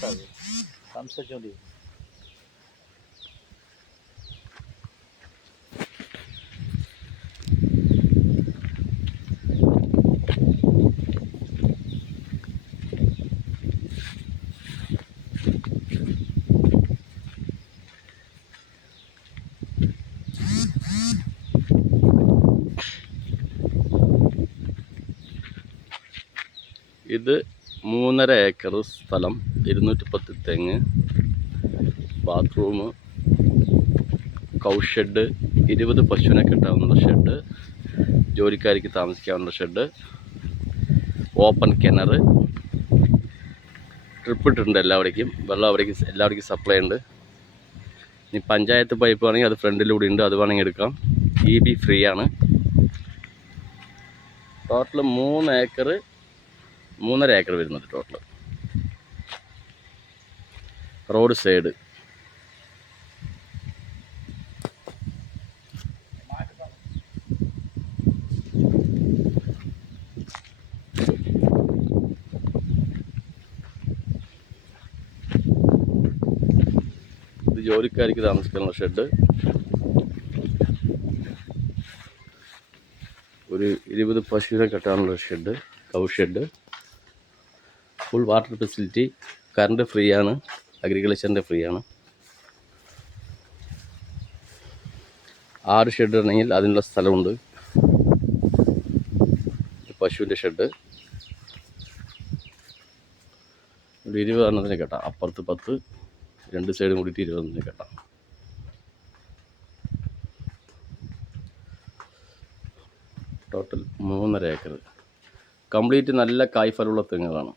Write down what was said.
ఉంటుంది సంసజోలి ഇത് 3.5 ഏക്കർ സ്ഥലം, 210 തെങ്ങ്, ബാത്റൂം, കൗഷെഡ്, 20 പശുവിനെ കെട്ടാവുന്ന ഷെഡ്, ജോലിക്കാർക്ക് താമസിക്കാവുന്ന ഷെഡ്, ഓപ്പൺ കിണർ, ട്രിപ്പ് ഇട്ടിട്ടുണ്ട്. എല്ലാവിടേക്കും വെള്ളം എല്ലാവിടേക്കും സപ്ലൈ ഉണ്ട്. ഇനി പഞ്ചായത്ത് പൈപ്പ് ആണെങ്കിൽ അത് ഫ്രണ്ടിലൂടെ ഉണ്ട്, അത് വേണമെങ്കിൽ എടുക്കാം. EB ഫ്രീ ആണ്. ടോട്ടൽ 3.5 ഏക്കർ വരുന്നത് ടോട്ടൽ. റോഡ് സൈഡ് ഇത് ജോലിക്കാർക്ക് താമസിക്കാനുള്ള ഷെഡ്, ഒരു 20 പശുവിനെ കെട്ടാനുള്ള shed, cow shed, full water facility, current free ആണ്, അഗ്രികൾച്ചറിൻ്റെ ഫ്രീ ആണ്. 6 ഷെഡ് ഉണ്ടെങ്കിൽ അതിനുള്ള സ്ഥലമുണ്ട്. പശുവിൻ്റെ ഷെഡ് ഒരു 20 എണ്ണത്തിന് കെട്ടാം. അപ്പുറത്ത് 10, 2 സൈഡും കൂടിയിട്ട് 20 എണ്ണത്തിന് കെട്ടാം. ടോട്ടൽ 3.5 ഏക്കർ കംപ്ലീറ്റ് നല്ല കായ്ഫലമുള്ള തെങ്ങുകളാണ്.